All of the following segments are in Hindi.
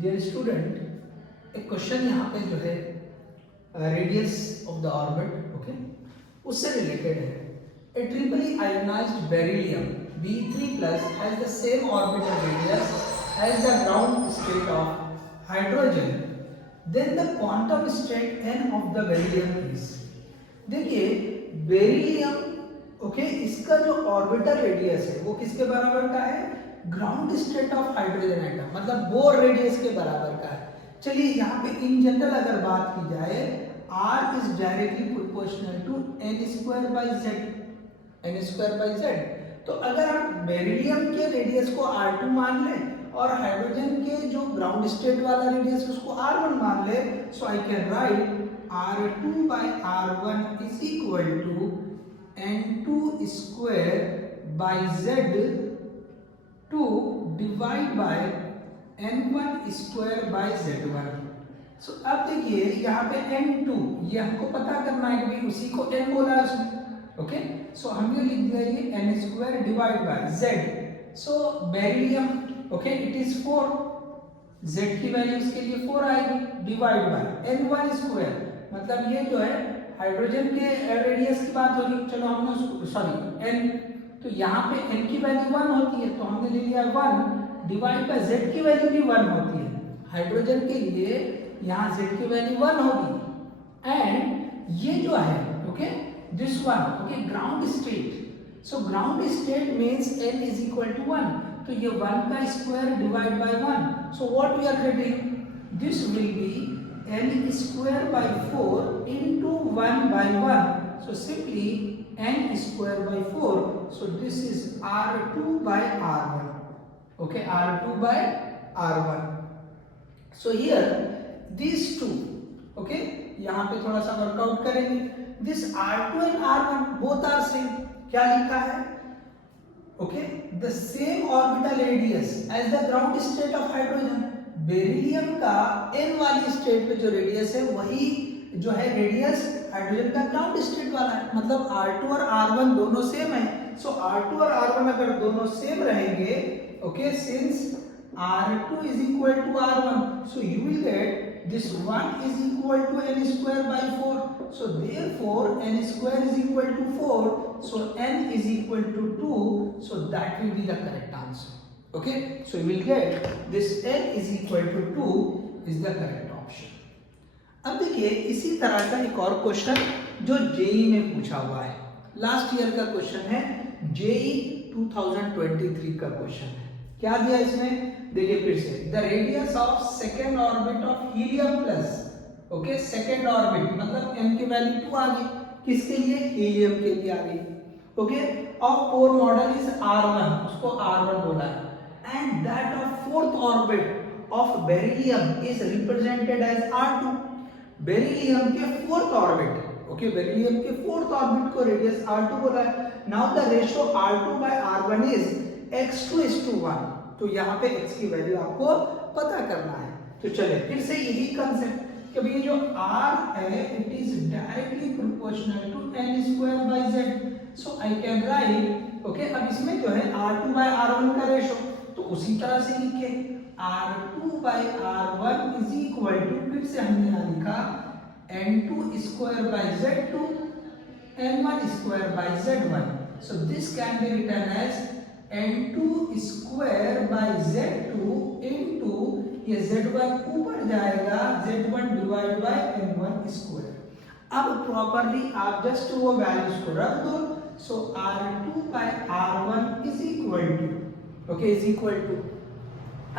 डियर स्टूडेंट, एक क्वेश्चन यहाँ पे जो है radius of the orbit, okay, उससे रिलेटेड है. A triply ionized beryllium B3+ has the same orbital radius as the ground state of hydrogen. Then the quantum state n of the beryllium is. देखिए बेरिलियम, ओके, इसका जो ऑर्बिटल रेडियस है वो किसके बराबर का है? Ground state of hydrogen atom, मतलब बोर रेडियस के बराबर का है. चलिए यहाँ पे इन जनरल अगर बात की जाए, R is directly proportional to n² by z. तो अगर आप बेरिलियम के रेडियस को R2 मान लें और हाइड्रोजन के जो ग्राउंड स्टेट वाला रेडियस उसको R1 मान ले, so I can write R2 by R1 is equal to n² by z2 divide by n1² by z1. सो अब देखिए यहाँ पे n2 ये हमको पता करना है कि उसी को n बोला है उसने, ओके. सो हमने लिख दिया ये n² divide by z. So beryllium, okay, it is 4, z की वैल्यू इसके लिए 4 आएगी, डिवाइड बाय n1², मतलब ये जो है हाइड्रोजन के रेडियस की बात होगी. चलो हमने उसको सॉरी n, तो यहाँ पे n की वैल्यू 1 होती है तो हमने ले लिया 1 डिवाइड बाय z की वैल्यू भी 1 होती है. हाइड्रोजन के लिए यहाँ z की वैल्यू 1 होगी. एंड ये जो है, okay, this one, okay, ground state. So ground state means n is equal to 1, तो ये 1 का square divide by 1. So what we are getting, this will be n² by 4 into 1 by 1. So simply n² by 4. So this is R2 by R1. Okay, R2 by R1. So here these two, okay, यहाँ पे थोड़ा सा वर्कआउट करेंगे. This R2 and R1 both are same. क्या लिखा है? Okay, the same orbital radius as the ground state of hydrogen. Beryllium का n वाली स्टेट पे जो रेडियस है वही जो है रेडियस हाइड्रोजन का ग्राउंड स्टेट वाला है. मतलब R2 और R1 दोनों सेम है. सो R2 और R1 अगर दोनों सेम रहेंगे, okay, since R2 is equal to R1, so you will get this 1 is equal to n² by 4. So therefore n² is equal to 4. So n is equal to 2. So that will be the correct answer. Okay, so you will get this n is equal to 2 is the correct option. अब देखिए इसी तरह का एक और क्वेश्चन जो जेई में पूछा हुआ है, लास्ट ईयर का क्वेश्चन है, जेई 2023 का क्वेश्चन है. क्या दिया इसमें? देखिए फिर से, the radius of second orbit of helium plus, okay, second orbit मतलब m की वैल्यू 2 आ गई. किसके लिए? हीलियम के लिए आ गई. Okay, of core model is R1, उसको R1 बोला है. And that of fourth orbit of beryllium is represented as R2. Beryllium के फोर्थ ऑर्बिट, ओके, बेरिलियम के फोर्थ ऑर्बिट को रेडियस R2 बोला है. Now the ratio R2 by R1 is x2:1. तो यहाँ पे x की वैल्यू आपको पता करना है. तो चले फिर से यही कंसेप्ट कि भाई जो R है it is directly proportional to n² by z. So I can write, okay, अब इसमें जो है R2 by R1 का रेशियो तो उसी तरह से लिखे R2 by R1 is equal to, फिर से हमने यहाँ लिखा n2² by z2 n1² by z1. So this can be written as n2² by z2 into ये z1 ऊपर जाएगा z1 डिवाइड बाय n1². अब प्रॉपरली आप जस्ट वो वैल्यूज को रख दो. So R2 by R1 is equal to, okay, is equal to,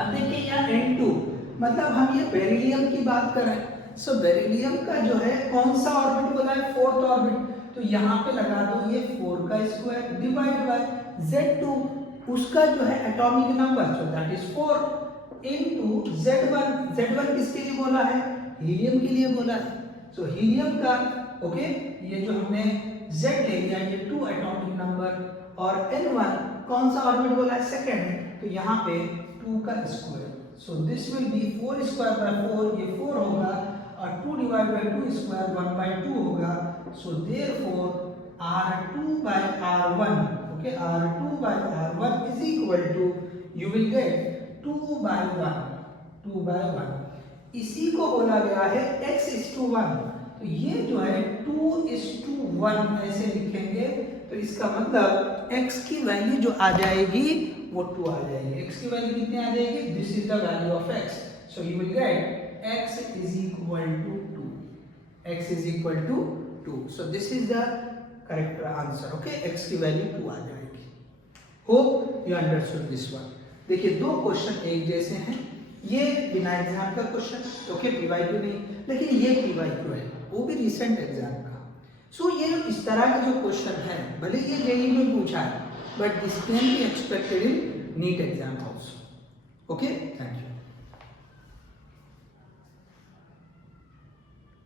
अब देखिए यहाँ n2 मतलब हम ये बेरिलियम की बात कर रहे हैं. सो बेरिलियम का जो है कौन सा ऑर्बिट बोला है? Fourth orbit. तो यहाँ पे लगा दो ये 4 का स्क्वायर डिवाइड बाय z2, उसका जो है atomic number, so that is 4 into z1. z1 किसके लिए बोला है? हीलियम के लिए बोला है. सो हीलियम का, ओके, ये जो हमने z ले लिया ये 2 एटॉमिक नंबर, और n1 कौन सा ऑर्बिट बोला है? सेकंड है. तो यहाँ पे 2 का square. So this will B 4² by 4, ये 4 होगा, और 2 डिवाइड बाय 2² 1 by 2 होगा. So therefore R2 by R1, okay, R2 by R1 is equal to, you will get 2 by 1. 2/1। इसी को बोला गया है x:1। तो ये जो है 2:1 ऐसे लिखेंगे, तो इसका मतलब x की वैल्यू जो आ जाएगी वो 2 आ जाएगी। x की वैल्यू कितनी आ जाएगी? This is the value of x, so you will get x is equal to 2। x is equal to 2, so this is the correct answer। okay, x की वैल्यू 2 आ जाएगी। Hope you understood this one. देखिए दो क्वेश्चन एक जैसे हैं, ये बिना एग्जाम का क्वेश्चन, ओके, पीवाईक्यू नहीं, लेकिन ये पीवाईक्यू है, वो भी रिसेंट एग्जाम का। सो ये इस तरह के जो क्वेश्चन है, भले ये जेईई में पूछा है, but this can be expected in NEET exam also. Okay, thank you.